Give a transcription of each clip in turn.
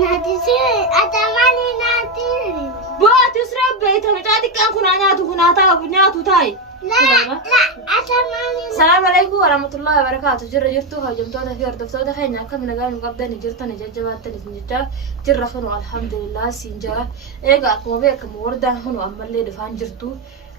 ناتي أتمنى ناتي بوات يسرب بيت متعدي كان كنا ناتو تاي لا أتمنى السلام عليكم ورحمة الله وبركاته جرتو هجمتوها في أردفتوها خينا كم نقال مقبضني جرتني ججباتني سنجتا جرة خنو الحمد لله سنجرة إيجا كوبيك موردا خنو أمبلي دفان جرتو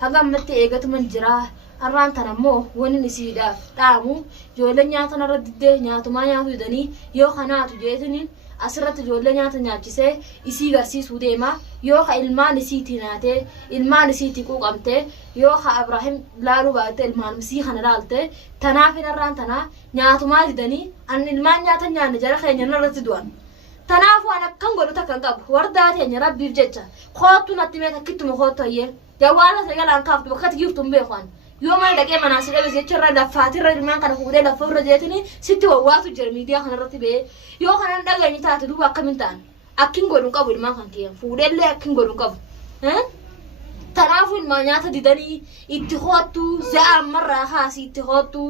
هقام متي إيجا تمن جراه أران تنمو وني نسيدا تامو جولن نياتنا ردده نياتو ما نياتو دني يو خناتو جيتني asirratti ijoollee nyaata nyaachisee isii garsiisuu deema yoo ka ilmaan isiitii naatee ilmaan isiitii quuqamtee yoo ka Abraahim laaluu baatte ilmaan isii kana laalte tanaaf irraan tanaa nyaatumaa didanii an ilmaan nyaata nyaanne jara keenya narratti du'an tanaaf waan akkan godhu takkan qabu wardaa teenya rabbiif jecha koottu natti mee takkittuma koottu ayyee jawaala sagalaan kaaftu bakkatti giiftuun beekan yoo mal dhaqee manaa si dhabe jecharra laffaatirra ilmaan kana fuudhee lafa irra jeetini sitti wawwaatu jira miidiyaa kanarratti ba'ee yoo kanan dhageenyi taate duuba akkamiin ta'an akkin godhuun qabu ilmaan kan kiyyan fuudheellee akkin godhuun qabu tanaafu ilmaan nyaata didanii itti hoottu za'a ammarraa kaasii itti hoottu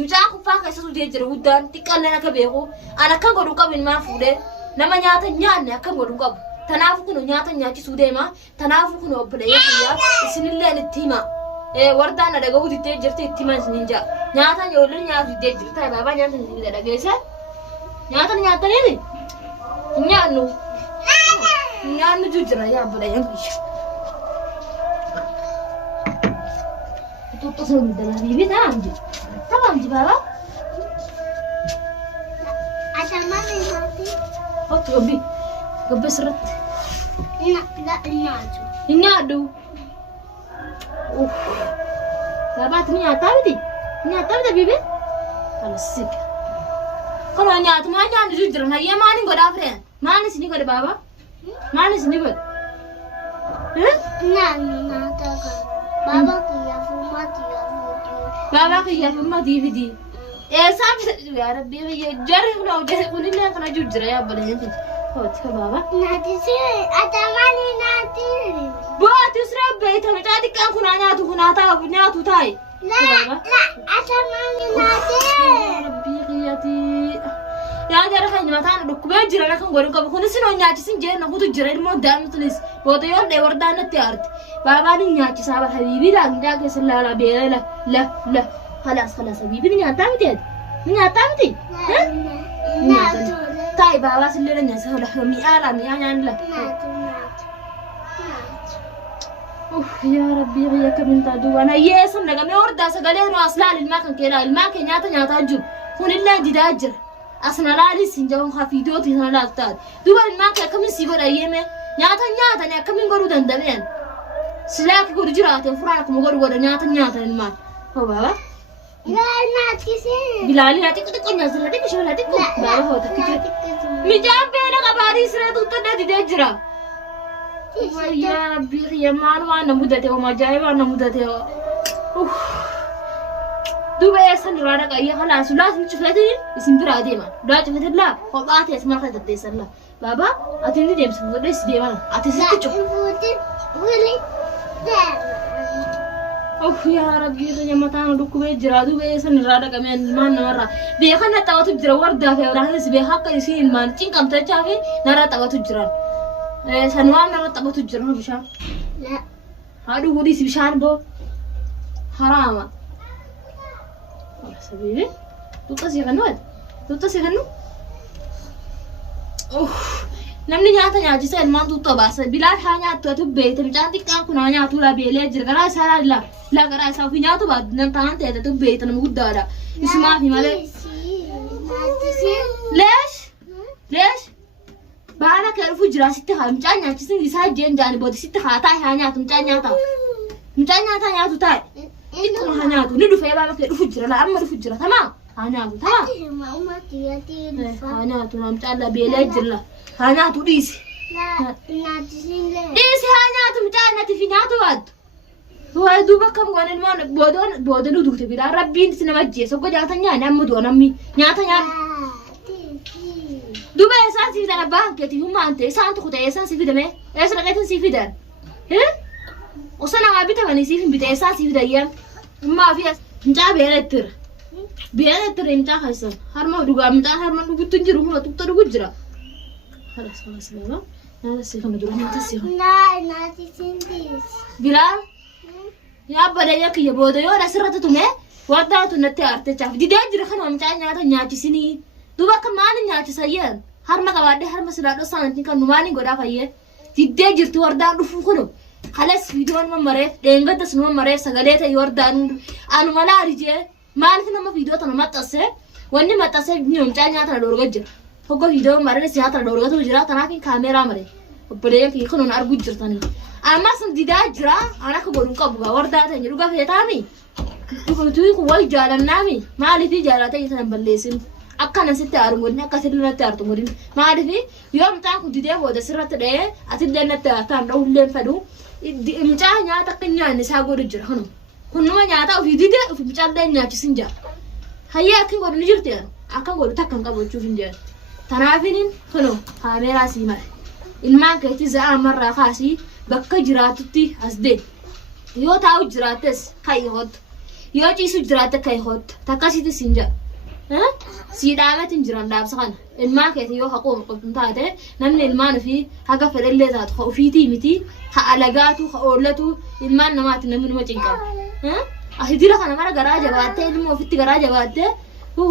mucaan kuffaa keessatu jira guddaan xiqqaalleen akka beeku an akkan godhuun qabu ilmaan fuudhee nama nyaata nyaanne akkan godhuun qabu tanaafu kun nyaata nyaachisuu deema tanaafu kun obboleeyyaa kiyyaa isinilleen itti hima wardaan na dhaga'uu diddee jirti itti himan isiniin jaa nyaata ijoolleen nyaatu diddee jirta baabaa nyaata isin dhageesse nyaata nyaataniini nyaannu jujjira yaa obboleeyyan kiyya tutto sono della vita anche tamamji baba أتمنى ناتي otto gobbi sirratti لا ناتو nyaadhu babaat nyaata bibi alasik kono nyaatu ma nyaandu jujjira na yema ni goda freen maani sini goda baba maani sini goda ناتا بابا كيا فماتي يا baba kiyya fumma DVD saab ya rabbi ya jarri no jare kuni le kana jujjira ya bale yanki hotka baba ناتي أتمنى ناتي boat isra beeta mitaadi kan kuna nyaatu taay لا أتمنى ناتي rabbi qiyati ya jara kan mataan dhukkubee jira kan godhu qabu kun sinoo nyaachisin jee na kutu jira ilmoo daamtulis booda yoo dhee wardaanatti aarti baabaan nyaachisaa bara habiibii daangaa keessa laala beela la خلاص حبيبي نياتا متي ناتو طيب بابا سلينا نسهل حرمي آلامي يعني لا اوف يا ربي غياك من تدو انا يسن نغمي وردا سغلينو اصلال الماكن كينا الماكن نياتا جو هون الله ديداجر اصلا لالي سنجون خفيدوتي هنا لافتاد دوبا الماكن كمن سيغور ايمه نياتا نيا كمن غرو دندبين سلاك غور جرات فراك مغور غور نياتا الماك هو بابا لا ناتي بلالي ناتي كتكون نازل ناتي كشو ناتي كو بابا هو تكتير مجاب بينا قباري سرا تطلع ديداجرا يا ربي يا مانو انا مدته وما جاي وانا مدته دوبا يسن رانا قايه خلاص لازم تشفتي اسم برا ديما دا تشفت لا قطعت اسمع خدت تسلا بابا اتني ديم سودس ديما اتسكچو ولي اوف يا ربي يا متان دكوبه جرا دوبا يسن رانا كمان ما نورا بيخنا تاوت جرا وردا في ورانس بيحق يسين مان چينكم تچافي نرا تاوت جرا سنوام نرا تاوت جرا بشا لا هادو وديس بشان بو حرام حبيبي تطسي غنو اوف namni nyaata nyaachisa ilmaan tutto baasa bilaa haa nyaattu atu beete mucaan xiqqaan kun haa nyaatu laa beelee jira garaa isaa laa garaa isaa ofii nyaatu baatu nan ta'an ta'e atu beete nama guddaadha isumaaf malee leesh baana kee dhufu jira sitti haa mucaan nyaachisin isaa jeen jaani booti sitti haa taa'e haa nyaatu mucaan nyaataa nyaatu taa'e xiqquma haa nyaatu ni dhufee baana kee dhufu jira laa amma dhufu jira tamaa haa nyaatu haa nyaatu naa mucaan laa beelee jira hanya tu disi. Disi hanya tu macam tu fina tu ad. Wah tu bakam gua ni mana bodoh lu duduk tepi dah. Rabbi ni sini macam so kau jangan tanya nama tu nama nyata nyata. Duba esan si fida na bang keti humante esan tu kuda esan si fida me esan kaitan si fida. Usana ngabi tak ni si fida esan si fida ya. Ma fi macam bereter imta khaisan. Harma duga imta harma dugu tunjuru huma tu jira. خلاص خلاص بابا هذا السيف ندور هنا السيف لا ناتي سنتيس بلال يا بدايك يا بودو يا نسرت تومه وردات نتي تشاف دي داجر خنو متى نياتا نياتي سني دوبا كمان نياتي سيان هر ما قواده هر ما سلادو سانتي كان نماني غدا فايه دي داجر تو وردان دفو خنو خلاص فيديو ما مريف دنگت سنو مريف سغليتا يوردان انو مالا ريجه مالتنا ما فيديو تنا ما تسه وني ما تسه نيوم تانياتا دورغجر هوغو فيديو مارن سياتا دورغتو جرا تناكين كاميرا مري بدايك خنو ارغو جرتاني اما سن دي داجرا انا كبرون قبغا وردات نيروغا فيتامي tukutuy ku wal jaalannami maalifi jaalata yisan balleesin akkana sitti arungodin akka sidinatti artungodin maalifi yoo mucaan kun didee booda sirratti dha'ee atillee natti taan dha'ulleen fedhu mucaa nyaata akka nyaanni isaa godhu jira kunu kunnuma nyaata ofii didee ofii mucaallee nyaachisin jira hayyee akkin godhu ni jirti akkan godhu takkan qabachuuf hin jiran tanaafinin kunu kaameeraa sii mare ilmaan keetti za'a marraa kaasii bakka jiraatutti as deem yoo taa'u jiraates ka'i hottu yoo ciisu jiraate kay hot takkasitti sinja siidhaametin jiran dhaabsa kana ilmaan keetii yoo haqoo qoftu taate namni ilmaan ofii haga fedhallee taatu ka ofiitii miti ka alagaatu ka oollatu ilmaan namaatti namni numa cinqabu asidira kana mara garaa jabaattee ilma ofitti garaa jabaattee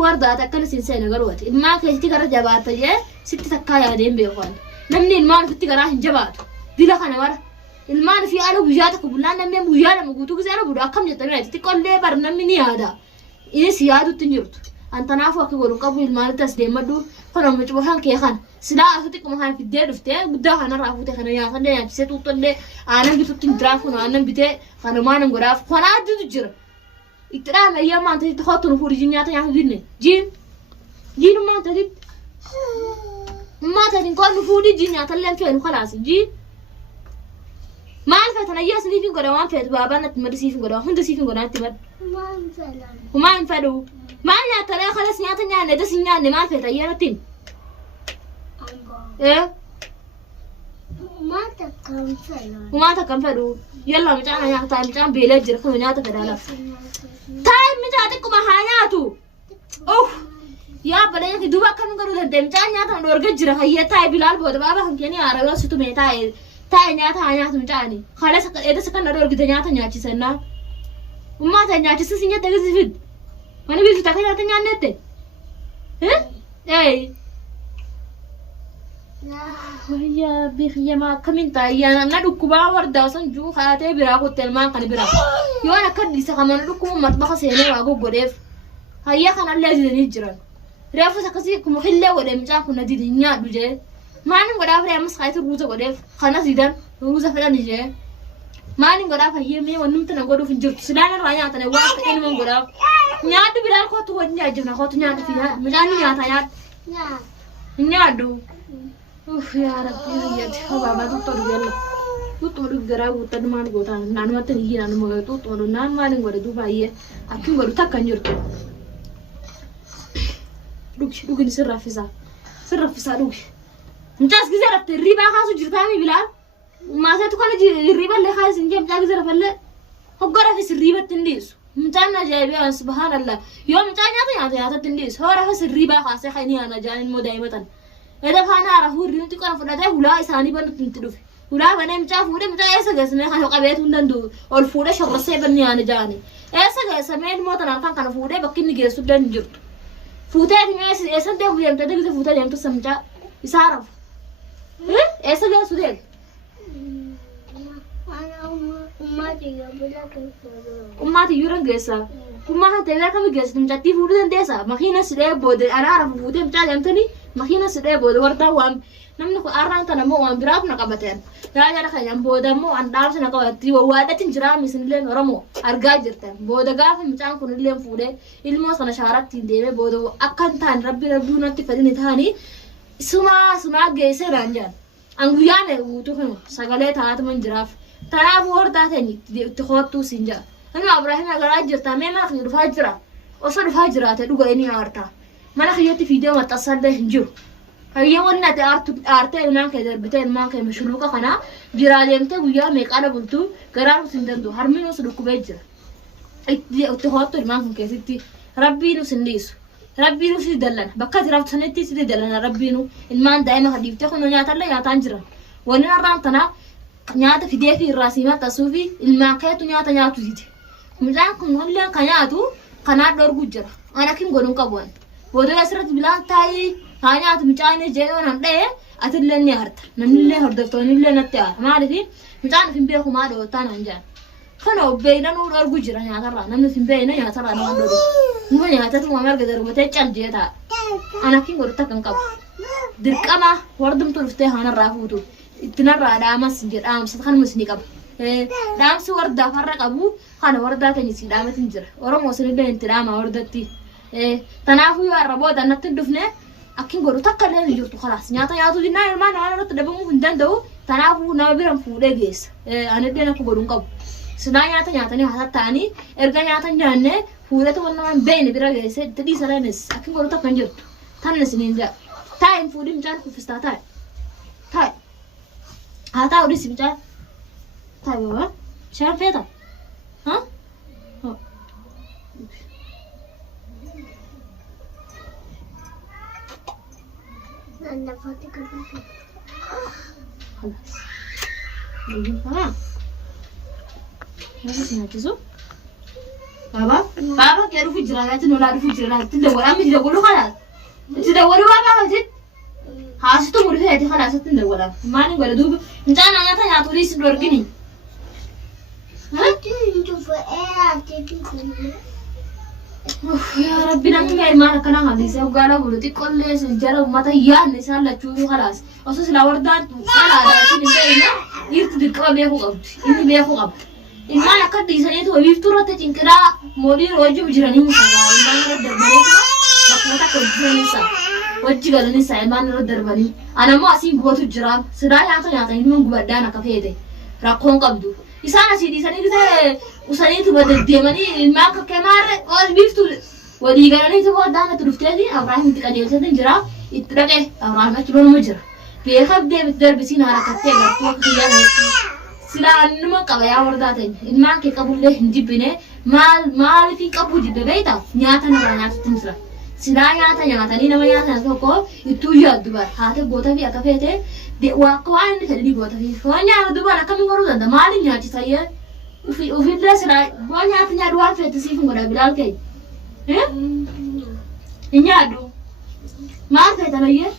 wardaate akkana siin seena garuwati ilmaan keetii gara jabaatte jee sitti takkaa yaadeen beekan namni ilmaan ofitti garaa hin jabaatu dila kana mara ilmaan fi ala guyyaa tokko bullaan namni guyyaa lama guutuu gisee budu akkam jettanii ati qollee bar namni ni yaada inis yaadutti jirtu antanaafu akka godhu qabu ilmaan tas deemadhu kana mucuma kan kee kan silaa asutti kuma kan fiddee dhuftee guddaa kana raafute kana nyaatan nyaachisee tuuttollee aanan bitutti jiraaf kun aanan bitee kana maanan godhaaf kana addutu jira itti dhaame yaa maanta itti hottu nu fuudhi nyaata nyaata dinne jiin maanta din kon nu fuudhi jiin nyaata leen feenu khalaas jiin maal fatana yaa siniifin godha waan feetu baabaan natti madi siifin godha hunda siifin godha natti mad maan fedhu maal nyaatalee kalas nyaata nyaanne das nyaanne maal feeta yaa nattiin maata kan fedhu yalla mucaan nyaata mucaan beelee jira kun nyaata fedhaalaaf taa'e mucaa xiqquma haa nyaatu yaa balee duuba akkamiin godhuu danda'e mucaan nyaata dhoorga jira hayyee taa'e bilaal booda baabaa kan keenii haara situ mee taa'e taa'e nyaata haa nyaatu mucaani kalas edasa kan dhoorgite nyaata nyaachisannaa ummata nyaachisa si nyaata gisi fid mana bisu takka nyaata nyaannette wayyaa biifiyyamaa akkamiin taa'ayyaa na dhukkubaa wardaa san juu haatee biraa kutte ilmaan kan biraa yoon akka dhiisa kamana dhukkuba matbaqa seenee waa goggodeef hayyaa kanallee didanii jiran reefus akkasii kuma hillee godhee mucaan kun na didi nyaadhu jee maalin godhaaf reemas kaayitu ruuza godheef kanas didan ruuza fedhan jee maalin godhaaf hayyee mee wannumti na godhuuf hin jirtu silaan irraa nyaatane waan ta'ee niman godhaaf nyaadhu bilaan kootu wajjin nyaajjifna kootu nyaadhu fi mucaan ni nyaata nyaadhu yaa rabbii hayyati habaabaa tuttoodhu jalla tuttoodhu garaa guuttadhu maal gootaan naannumatti ni naannuma galu tuttoodhu naan maalin godhe duuba hayyee akkin godhu takka hin jirtu dhugin sirraffisaa dhugi mucaas gisee rafte hirriibaa kaasu jirtaami bilaan maaseetu kana hirriiballee kaasu hin jee mucaa gisee rafallee hoggodhafis hirriibatti hin dhiisu mucaan ajaa'ibii subhaanallah yoo mucaa nyaatatti hin dhiisu hoo rafes hirriibaa kaasee kan inni aana jaan immoo daa'imatan eda faana arafu hirriibti qora fudhatee hulaa isaanii banutti itti dhufe hulaa banee mucaa fuudhee mucaa eessa geessamee kan qabeetu hin danda'u ol fuudhee shorrasee banni aana jaani eessa geessamee immoo tanaan kan kana fuudhee bakki inni geessu hin jirtu fuutee eessa deemu deemtee degise fuutee deemtu samcaa isaa rafu eessa geessu deemu ummaati yuran geessa ummaa ta'ee kami geessu mucattii fuudhuu dandeessa makiina sidhee booda anaa rafu fuutee mucaa deemtanii makiina sidhee booda wartaa waan namni kun arraan kana immoo waan biraatu na qabateen yaa jara kanyaan booda immoo an dhaamsa na qabatti waadhatiin jiraa misinillee oromoo argaa jirtan booda gaafa mucaan kun illee fuudhee ilmoo sana shaaratti deemee booda akka hin taane rabbii natti fedhini ta'anii sumaa geessee naan jedhan an guyyaan guutuu kun sagalee taa'atuman jiraaf tanaafuu hortaa ta'e itti hoottuu siin jedha inni Abrahiim agaraa jirta mee mana kiyya dhufaa jira osoo dhufaa jiraate dhuga inni aartaa mana kiyyatti fiidiyoo maxxansallee hin jiru hayyee wanni ati aartee ilmaan kee darbitee ilmaan kee mashuluuqa kanaa biraa deemtee guyyaa meeqaadha bultuu garaa nuti hin danda'u harmi nuti dhukkubee jira itti hoottu ilmaan kun keessatti rabbii nuti hin dhiisu ربي نو سيد دلنا بكات رفت سنتي سيد دلنا ربي نو المان دائما خديف تخونو نياتا لا يا تنجرا وننا رانتنا نياتا في ديفي الراسي ما تسوفي الماكيتو نياتا نياتو زيد مجاكم هلا كنياتو كنا دور جرا انا كيم غونن كبون ودو يسرت بلان تاي كنياتو مجاني جيون انده اتلني هرت نملي هردفتو نملي نتيا ما عرفي مجان في بيخو ما دو تانا انجان كانوا بينا نور دور جرا نياتا را نملي في بينا نياتا را نمدو مو نياتا تو مامر قدر متجال جيتا انا كيم غورتا كنكب درقما وردم تلفتي هانا رافوتو اتنرا دامس جير امس خن مسني كب دامس وردا فرق ابو خان وردا تنسي دامت انجر ورمو سن دين تداما وردتي تنافو يا ربودا نتدفنه اكين غورو تكلن جورتو خلاص نياتا ياتو دينا ما انا تدبمو هندندو تنافو نابيرم فوده جيس انا دينا كو غورون كب سنا نياتا ني حتاني ارغا نياتا نانه فودته ونمان بين بيرا جيس تدي سرانس اكين غورو تكنجر تنس نينجا تايم فودي مجان كفستا تاي هاتا ودي سمجا تاي بابا شان فيتا ها أنا فاتك البيت. خلاص نجيب خلاص هذا سنجزو بابا كيرو في جرانات ولا في جرانات تدور أمي تدوروا خلاص تدوروا بابا هجت هاسيتو مرفي هدي خلاص تندوروا ما نقول دوب انت انا تاني اتوري سندورغني ها تشوف ايه تيجي يا ربي نمي ما كان غادي سو غالا بولتي كل سجاره متى يا نسال تشوفوا خلاص اساس لا وردان خلاص بينا يرتد القبيه قبط اني بيه قبط ان ما كدي سنيت وبيفترو تجنكرا مودي روجو بجراني مسا ما رد بريك بقمتا كجرانيسا وجي غلني سايمان رد دربني انا ما اسين غوتو جرام سدا ياتا من غبدانا كفيته راكون قبدو إسانا سيدي سني كده وسنيت بدديمني ما كمار قال بيفتو ودي قالني تبغى دانا ترفتي أبراهيم تكاديل سدن جرا يترقى أبراهيم كيلون مجرا بيخاف ده بتدرب سينا على كتير فوق خيانة سلا أنما كبايا ورداتين إنما كقبول له جبنة ما في قبول جب بيتا نياتا نبرا تمسلا سلا نياتا نينا ما نياتا نسوكو يتوجد دبر هذا بوتا في أكفيته de wakwan tadi buat tapi soalnya ada dua nak kami ngurus ada malingnya ci saya ufi dress lah banyak punya dua fet sih pun ada bilal kai ini ada mal fet apa ya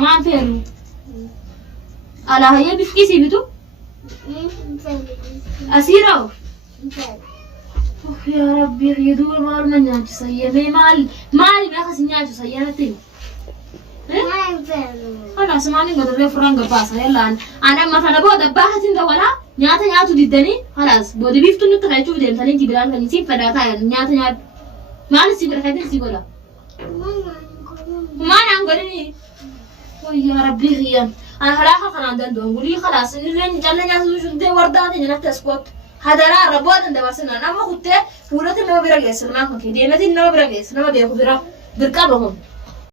mal feru ala ya bifki sih itu asiro ya rabbi ya dua mal menyanyi saya mal ya kasihnya ci saya nanti خلاص ما نقدر نفرن قباصة يلا أنا مثلا بود أباحة إنت ولا نياتو ديدني خلاص بود بيفتو نتخيل شوف ديم ثاني تبران كني سيف فداتا نيات ما نسيب رحلة سيقولا ما نعنقرني ويا ربي خيام أنا خلاها خلنا ندندون قولي خلاص نلين جلنا ناسو شو ده وردات إننا تسقط هذا را ربوت إنت بس أنا ما خدته فورة إنه بيرجع سلمان كذي ديمتي إنه بيرجع سلمان بيأخذ بركابهم